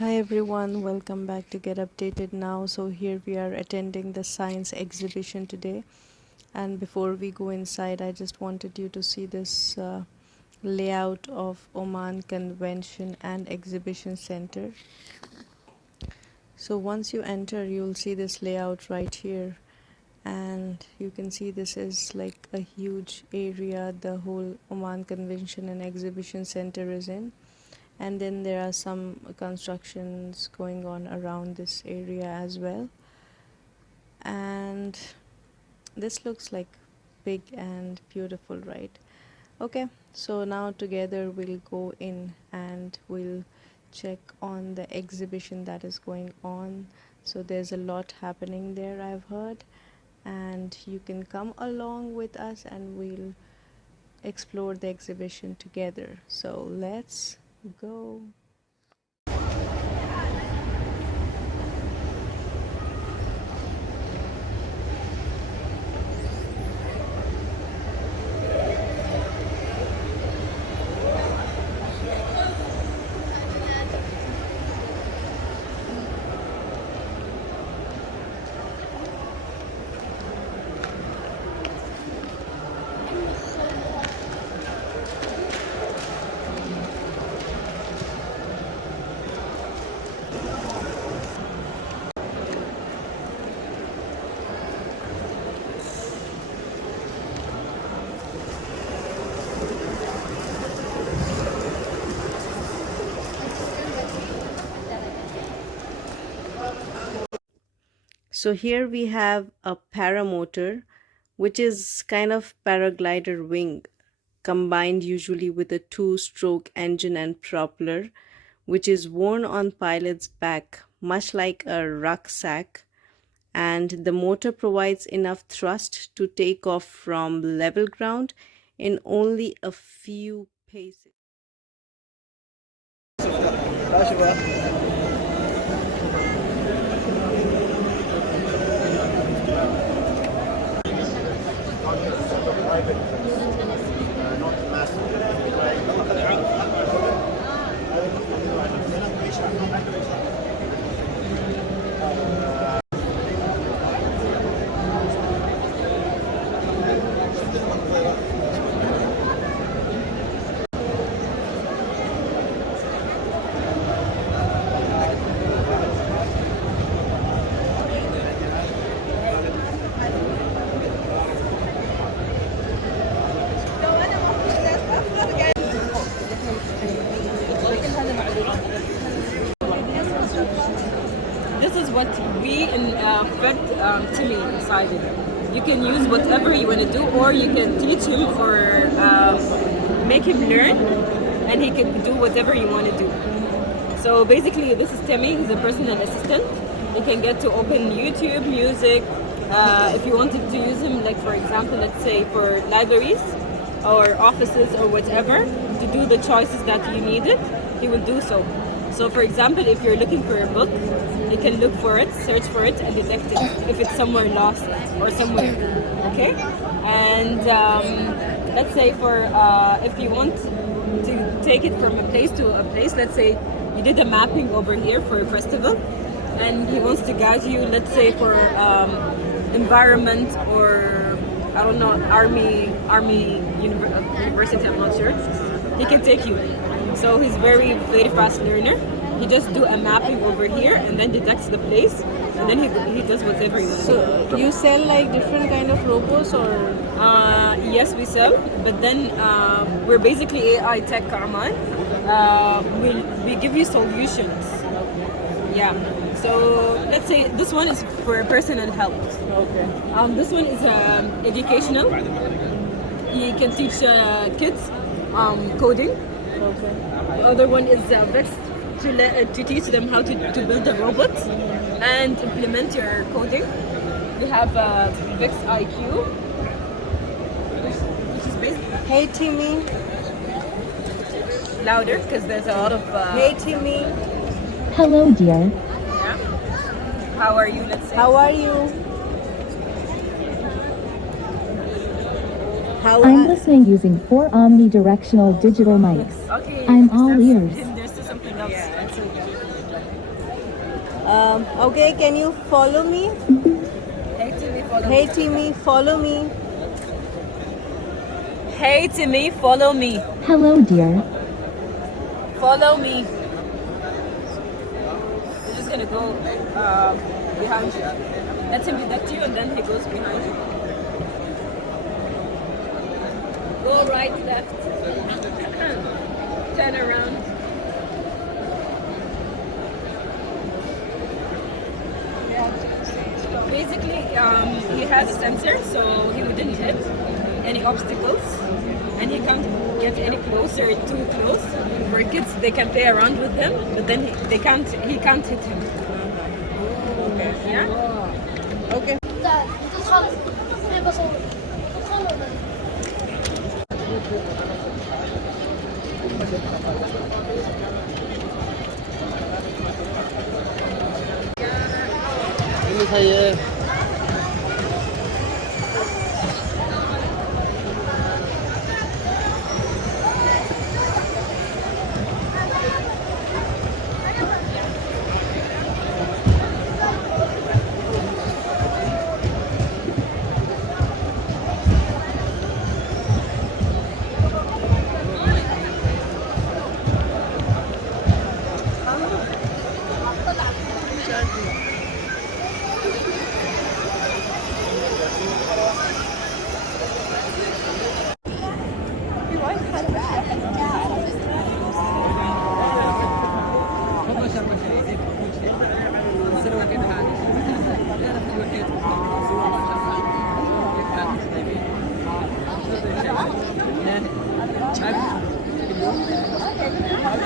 Hi everyone, welcome back to Get Updated Now. So here we are attending the science exhibition today, and before we go inside I just wanted you to see this layout of Oman Convention and Exhibition Center. So once you enter you'll see this layout right here, and you can see this is like a huge area the whole Oman Convention and Exhibition Center is in. And then there are some constructions going on around this area as well, and this looks like big and beautiful, right? Okay, so now together we'll go in and we'll check on the exhibition that is going on. So there's a lot happening there, I've heard, and you can come along with us and we'll explore the exhibition together. So let's go. So here we have a paramotor, which is kind of paraglider wing, combined usually with a two-stroke engine and propeller, which is worn on pilot's back, much like a rucksack, and the motor provides enough thrust to take off from level ground in only a few paces. This is what we fed Timmy inside it. You can use whatever you want to do, or you can teach him or make him learn, and he can do whatever you want to do. So basically, this is Timmy. He's a personal assistant. You can get to open YouTube, music. If you wanted to use him, like for example, let's say for libraries or offices or whatever, to do the choices that you needed, he will do so. So for example, if you're looking for a book, you can look for it, search for it, and detect it if it's somewhere lost or somewhere, okay? And let's say for if you want to take it from a place to a place, let's say you did a mapping over here for a festival, and he wants to guide you, let's say for environment or I don't know, university, I'm not sure. He can take you. So he's very fast learner. He just do a mapping over here and then detects the place, and then he does whatever he wants. So you sell like different kind of robots, or? Yes, we sell, but then we're basically AI tech, Oman. We give you solutions. Yeah. So let's say this one is for personal help. Okay. This one is educational. You can teach kids coding. Okay. The other one is Vex to teach them how to build a robot and implement your coding. We have Vex IQ, which is basically Hey Timmy. louder because there's a lot of. Hey Timmy. Hello, dear. Yeah. How are you? Let's say. How are you? How I'm listening using 4 omnidirectional digital mics. Okay. I'm all ears. There's still something else. Yeah. Okay, can you follow me? Hey Timmy, follow Hey me. Timmy, follow me. Hey Timmy, follow me. Hello, dear. Follow me. You're just gonna go behind you. Let him detect you and then he goes behind you. Go right, left. Turn around. Basically, he has a sensor, so he wouldn't hit any obstacles, and he can't get any closer, too close. For kids, they can play around with him, but then he can't hit him. Okay. Yeah. Okay. Ini saya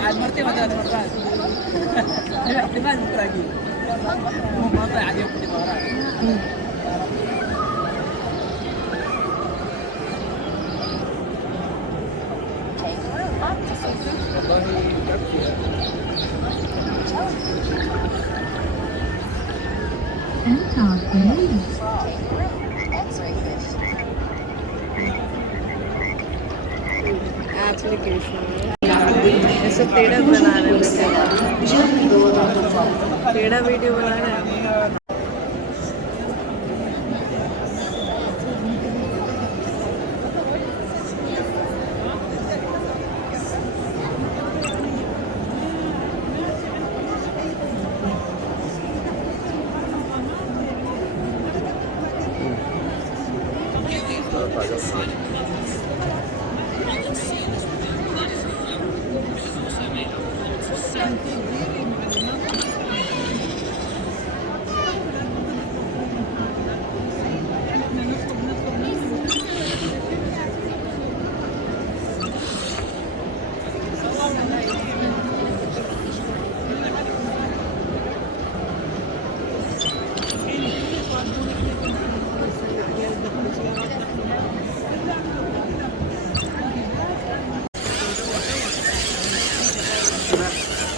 عاد مرتين ولا 3 مرات. احتمال تلاقيه. مو مقاطع عاد يوم كذا وراك. والله Enter, please. Application ऐसे टेढ़ा बना रहे हैं, टेढ़ा video बना रहे हैं।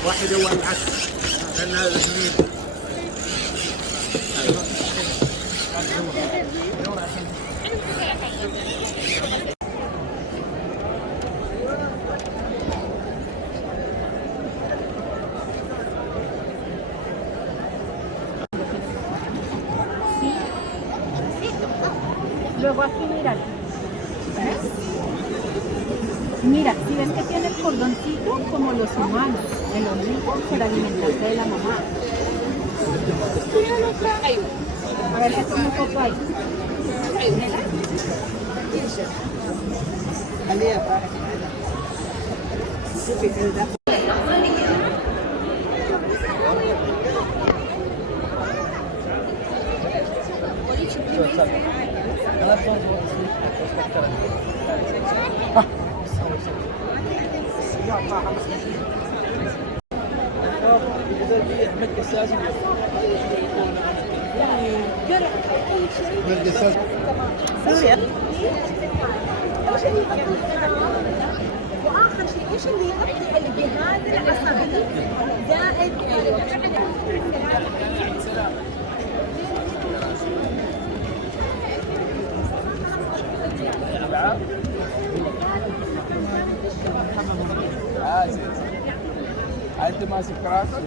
واحد هو العكس لان هذا زميل. Luego aquí mira. ¿Ves? Mira, si ves que tiene el cordoncito como los humanos, el ombligo para alimentarse de la mamá. A ver, esto un poco ahí. واخر شيء ايش اللي يغطي الجهاز العصبي زائد انت ماسك راسك